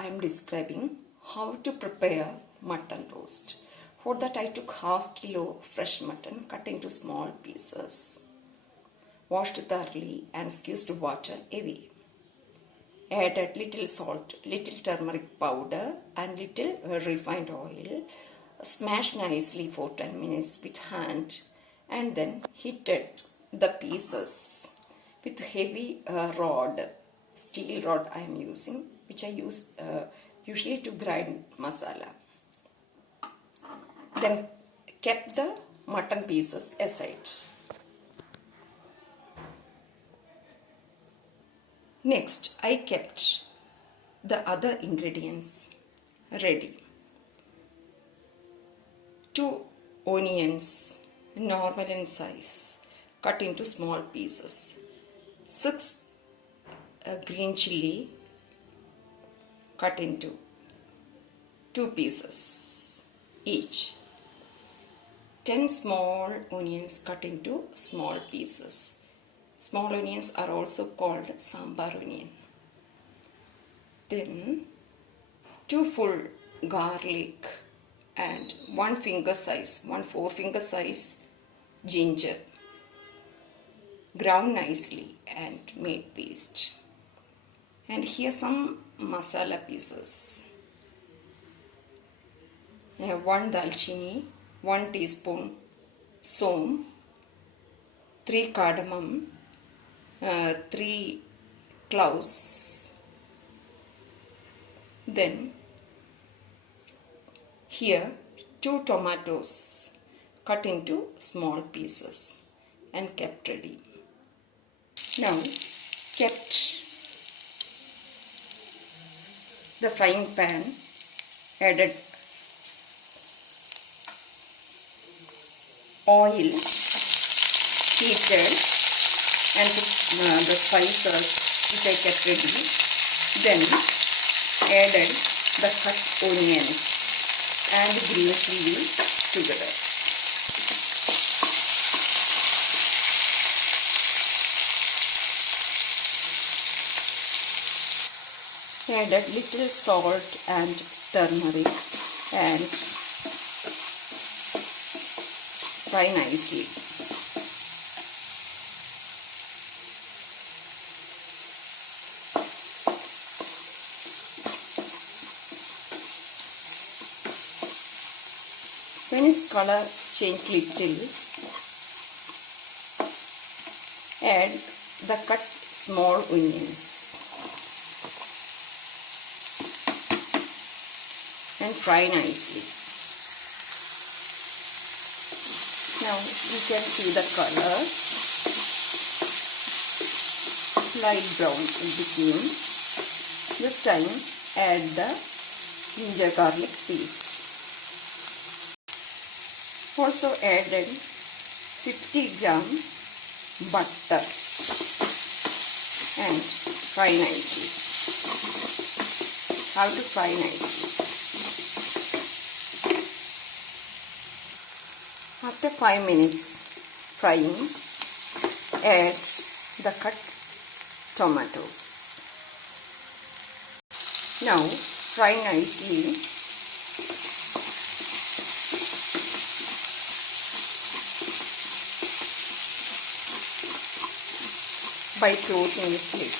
I am describing how to prepare mutton roast. For that I took half kilo fresh mutton cut into small pieces. Washed thoroughly and squeezed water away. Added little salt, little turmeric powder and little refined oil. Smashed nicely for 10 minutes with hand and then heated the pieces with heavy rod, steel rod I am using, which I use usually to grind masala. Then kept the mutton pieces aside. Next, I kept the other ingredients ready. 2 onions, normal in size, cut into small pieces. 6 green chilli, cut into 2 pieces each. 10 small onions cut into small pieces. Small onions are also called sambar onion. Then 2 full garlic and 1 forefinger size ginger. Ground nicely and made paste. And here some masala pieces. 1 dalchini, 1 teaspoon som, 3 cardomom, 3 cloves. Then here 2 tomatoes cut into small pieces and kept ready. Now kept the frying pan, added oil, heated and put the spices which I kept ready. Then added the cut onions and green chilli together. Added little salt and turmeric and fry nicely. When its color change little, add the cut small onions and fry nicely. Now you can see the color, light brown in between. This time add the ginger garlic paste. Also added 50 gram butter and fry nicely. How to fry nicely. After 5 minutes frying, add the cut tomatoes. Now fry nicely. By closing the lid.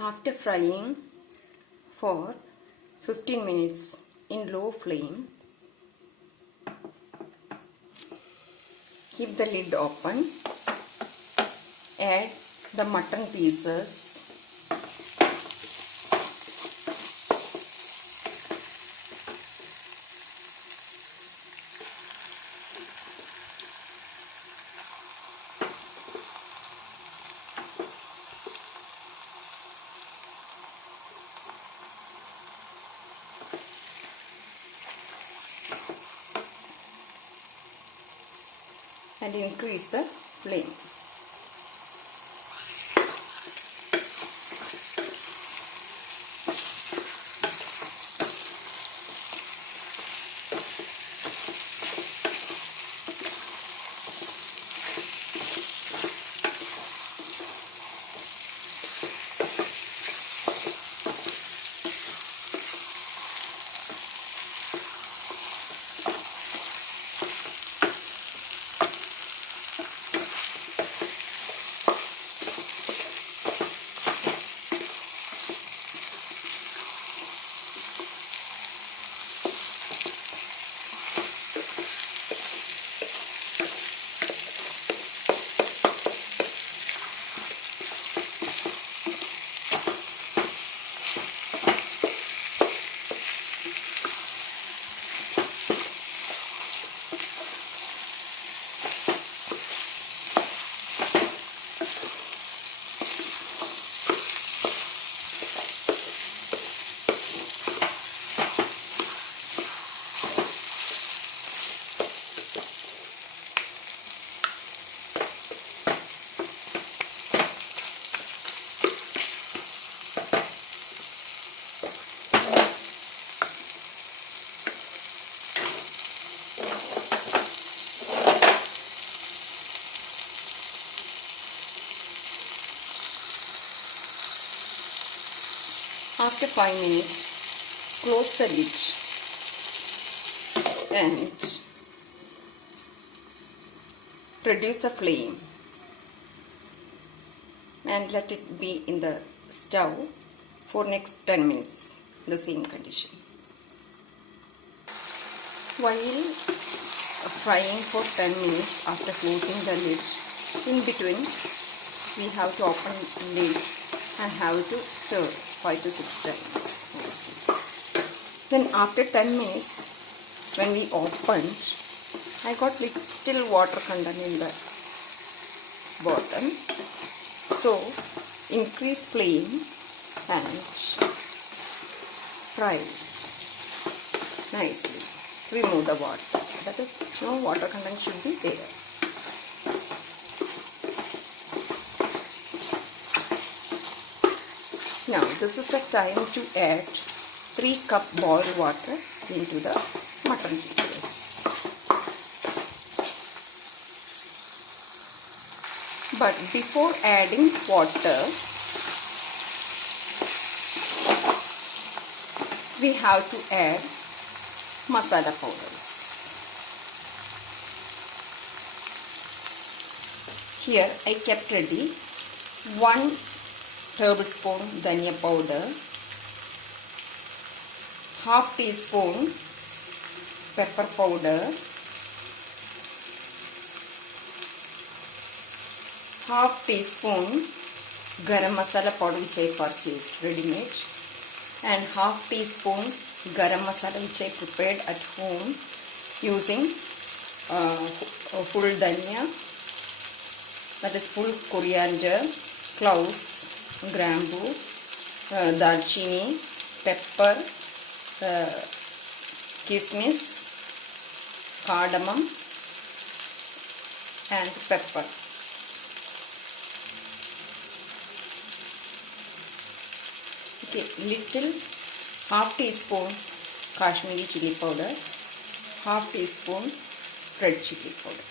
After frying for 15 minutes in low flame, keep the lid open, add the mutton pieces and increase the flame. After 5 minutes, close the lid and reduce the flame and let it be in the stove for next 10 minutes in the same condition. While frying for 10 minutes after closing the lid, in between we have to open the lid and have to stir 5 to 6 times mostly. Then after 10 minutes when we opened, I got little water content in the bottom. So increase flame and fry nicely. Remove the water. That is, no water content should be there. Now this is the time to add 3 cup boiled water into the mutton pieces. But before adding water, we have to add masala powders. Here I kept ready 1 tablespoon dhania powder, half teaspoon pepper powder, half teaspoon garam masala powder which I purchased ready-made, and half teaspoon garam masala which I prepared at home using full dhania, that is full coriander, cloves, grambu, darchini, pepper, kismis, cardamom and pepper. Okay, little half teaspoon kashmiri chilli powder, half teaspoon red chilli powder.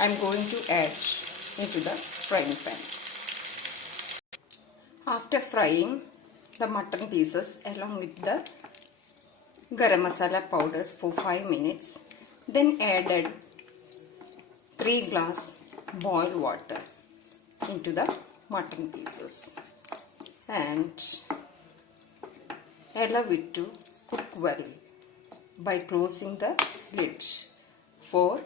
I am going to add into the frying pan. After frying the mutton pieces along with the garam masala powders for 5 minutes, then added 3 glass boiled water into the mutton pieces and allow it to cook well by closing the lid for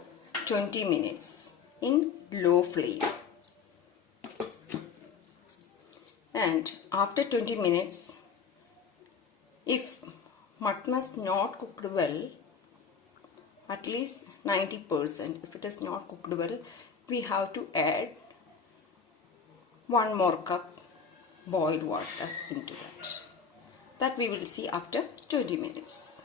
20 minutes in low flame. And after 20 minutes, if mutton is not cooked well, at least 90%, if it is not cooked well, we have to add 1 more cup boiled water into that. That we will see after 20 minutes.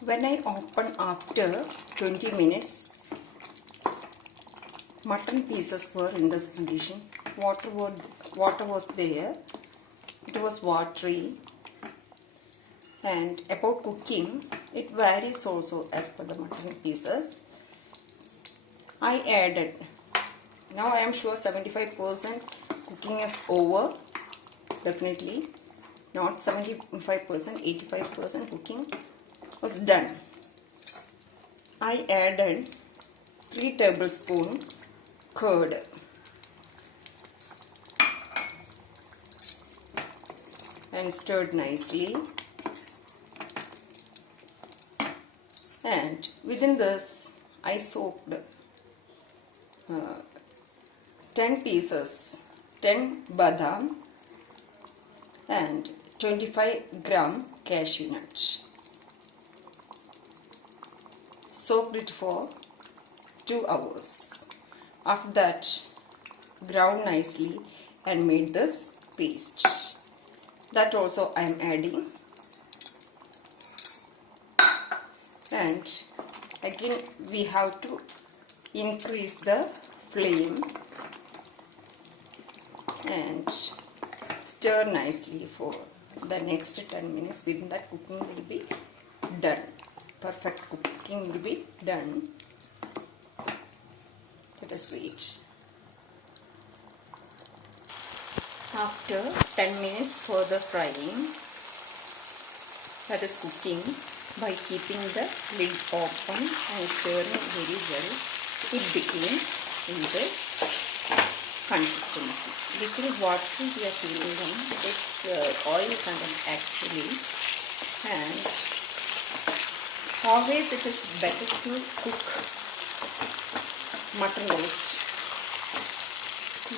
When I open after 20 minutes, mutton pieces were in this condition. Water was there. It was watery. And about cooking, it varies also as per the mutton pieces. I added, now I am sure 75% cooking is over. Definitely not 75%, 85% cooking was done. I added 3 tablespoons curd and stirred nicely, and within this I soaked 10 badam and 25 gram cashew nuts. Soaked it for 2 hours. After that, ground nicely and made this paste. That also I am adding. And again we have to increase the flame and stir nicely for the next 10 minutes. Within that, cooking will be done. Perfect cooking will be done. Let us wait. After 10 minutes further frying, that is cooking, by keeping the lid open and stirring very well, it became in this consistency. Little watery we are feeling them, this oil content actually, and always it is better to cook mutton roast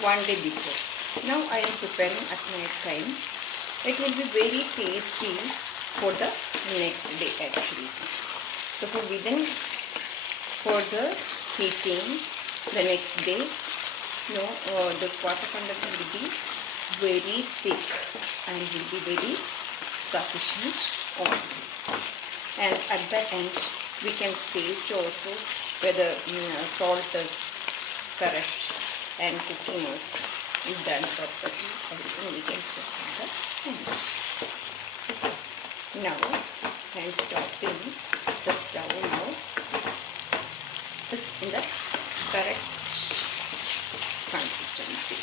one day before. Now I am preparing at night time. It will be very tasty for the next day actually. So for within further heating the next day, this water content will be very thick and will be very sufficient quantity. And at the end we can taste also whether salt is correct and cooking is done properly. Everything we can check at the end. Now I am stopping the stove now. This in the correct consistency.